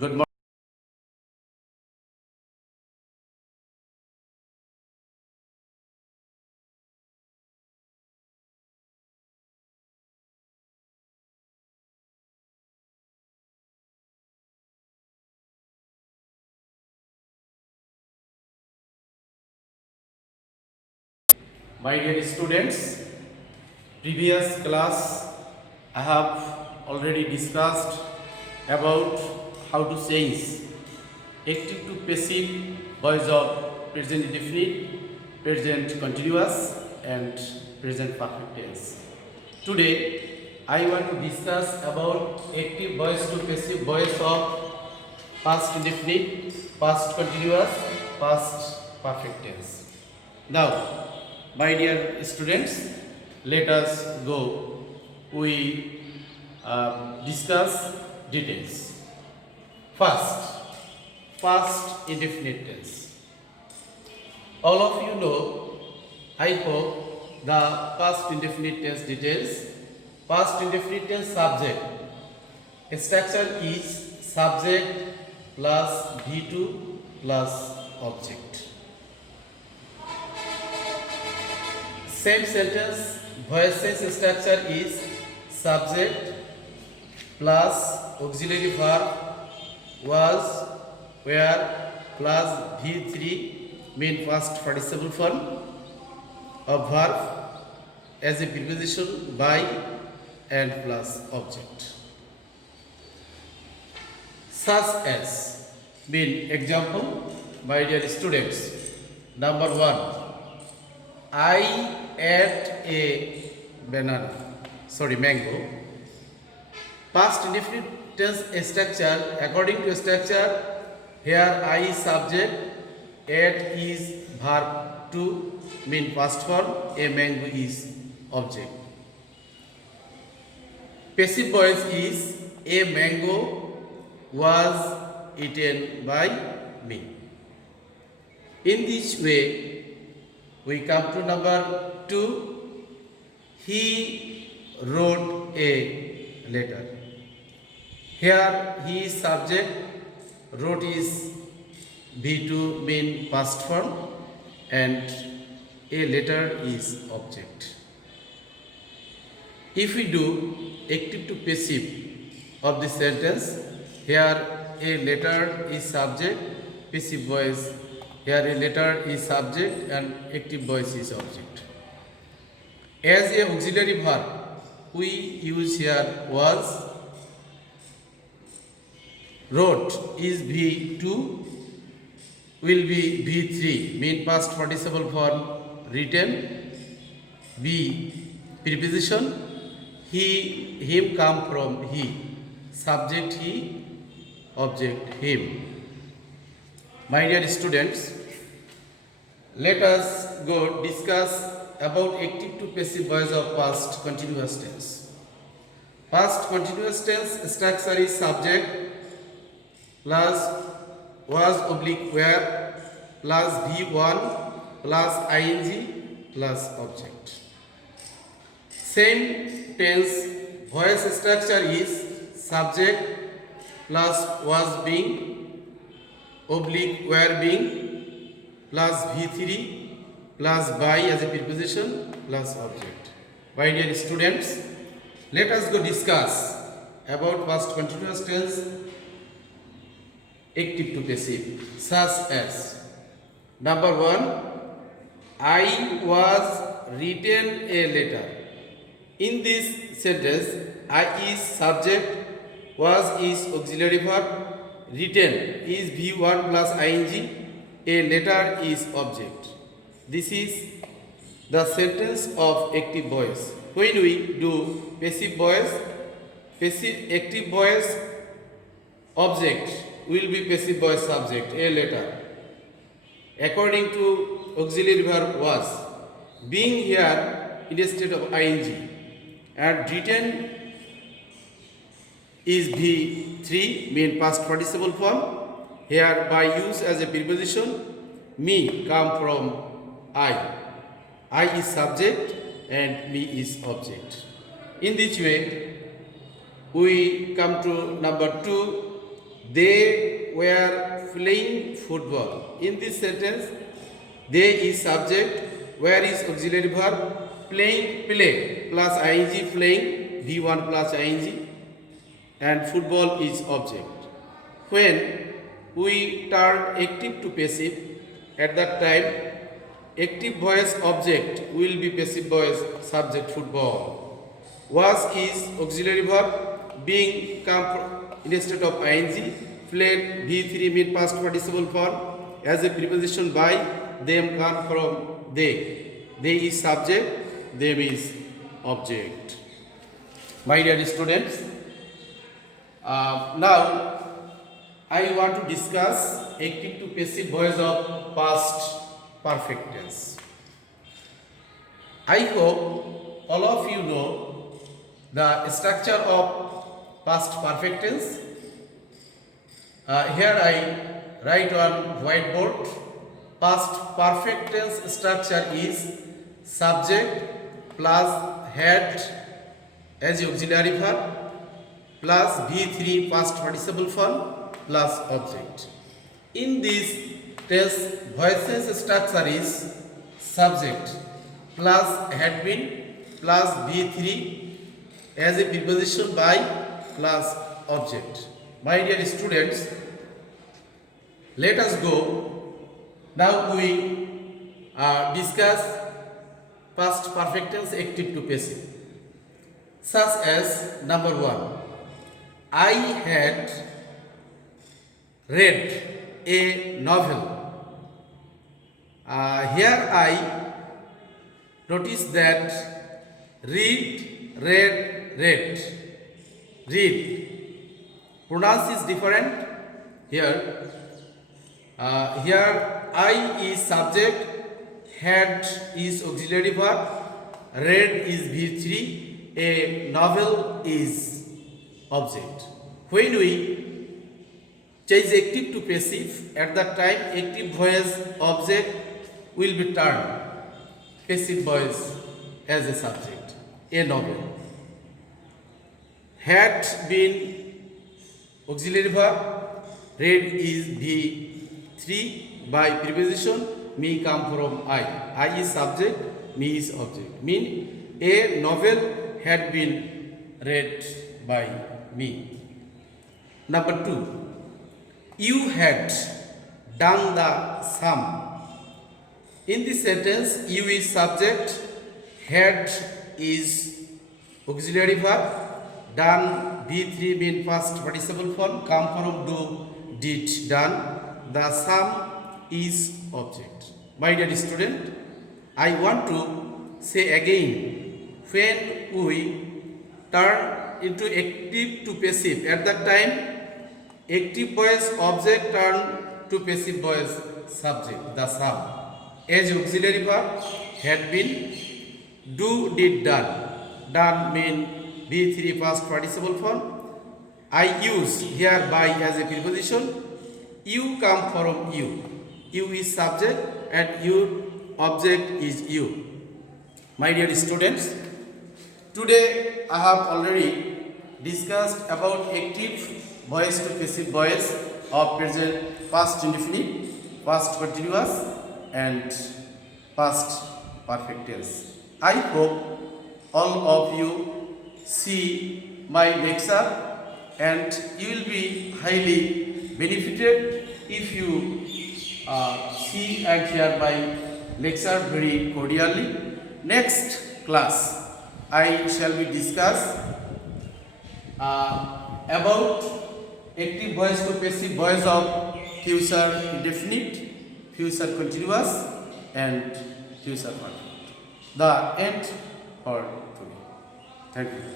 Good morning. My dear students, previous class I have already discussed about how to change active to passive voice of present indefinite, present continuous and present perfect tense. Today I want to discuss about active voice to passive voice of past indefinite, past continuous, past perfect tense. Now, my dear students, let us go. We discuss details. First, past indefinite tense. All of you know, I hope, the past indefinite tense details. Past indefinite tense subject. Structure is subject plus V2 plus object. Same sentence, voice sense structure is subject plus auxiliary verb was, where plus V3 mean past participle form of verb as a preposition by and plus object. Such as, mean example, my dear students. Number 1, I ate a mango. Past indefinite tense structure. According to structure, here I is subject, ate is verb to mean past form, a mango is object. Passive voice is a mango was eaten by me. In this way, we come to number 2. He wrote a letter. Here he is subject, wrote is V2 mean past form and a letter is object. If we do active to passive of this sentence, here a letter is subject, passive voice. Here a letter is subject and active voice is object. As a auxiliary verb, we use here was, wrote is V2, will be V3, mean past participle form, written, be preposition, he, him come from he, subject he, object him. My dear students, let us go discuss about active to passive voice of past continuous tense. Past continuous tense structure is subject plus was oblique where plus V1 plus ing plus object. Same tense voice structure is subject plus was being oblique where being plus V3 plus by as a preposition plus object. My dear students, let us go discuss about past continuous tense active to passive, such as number 1, I was written a letter. In this sentence, I is subject, was is auxiliary verb, written is V1 plus ing, a letter is object. This is the sentence of active voice. When we do passive voice, active voice object will be passive voice subject, a letter. According to auxiliary verb was, being here in a state of ing, and written is V3 mean past participle form. Here by use as a preposition, me come from I. I is subject and me is object. In this way, we come to number 2, they were playing football. In this sentence, they is subject, where is auxiliary verb, playing play plus ing, playing v1 plus ing, and football is object. When we turn active to passive, at that time active voice object will be passive voice subject football. Was is auxiliary verb, being come instead of ing, played v3 mean past participle form as a preposition by, them come from they is subject, them is object. My dear students, now I want to discuss active to passive voice of past perfect tense. I hope all of you know the structure of past perfect tense. Here I write on whiteboard. Past perfect tense structure is subject plus had as auxiliary verb plus v3 past participle form plus object. In this tense, voices structure is subject plus had been plus v3 as a preposition by plus object. My dear students, let us go. Now we discuss past perfect tense active to passive, such as number 1, I had read a novel. Here I notice that read, read. Pronounce is different here. Here I is subject, had is auxiliary verb, read is v3, a novel is object. When we change active to passive, at that time active voice object will be turned passive voice as a subject, a novel. Had been auxiliary verb, read is v3 by preposition, me come from I is subject, me is object. Mean a novel had been read by me. Number 2, you had done the sum. In this sentence, you is subject, had is auxiliary verb, done v3 mean past participle form, come from do, did, done. The sum is object. My dear student, I want to say again, when we turn into active to passive, at that time active voice object turn to passive voice subject, the sum. As auxiliary verb, had been, do, did, done. Done mean v3 past participle form. I use here by as a preposition. You come from you. You is subject and your object is you. My dear students, today I have already discussed about active voice to passive voice of present, past indefinite, past continuous and past perfect tense. I hope all of you see my lecture and you will be highly benefited if you see and hear my lecture very cordially. Next class I shall be discuss about active voice to passive voice of future indefinite, future continuous and future perfect. The end for today. Thank you.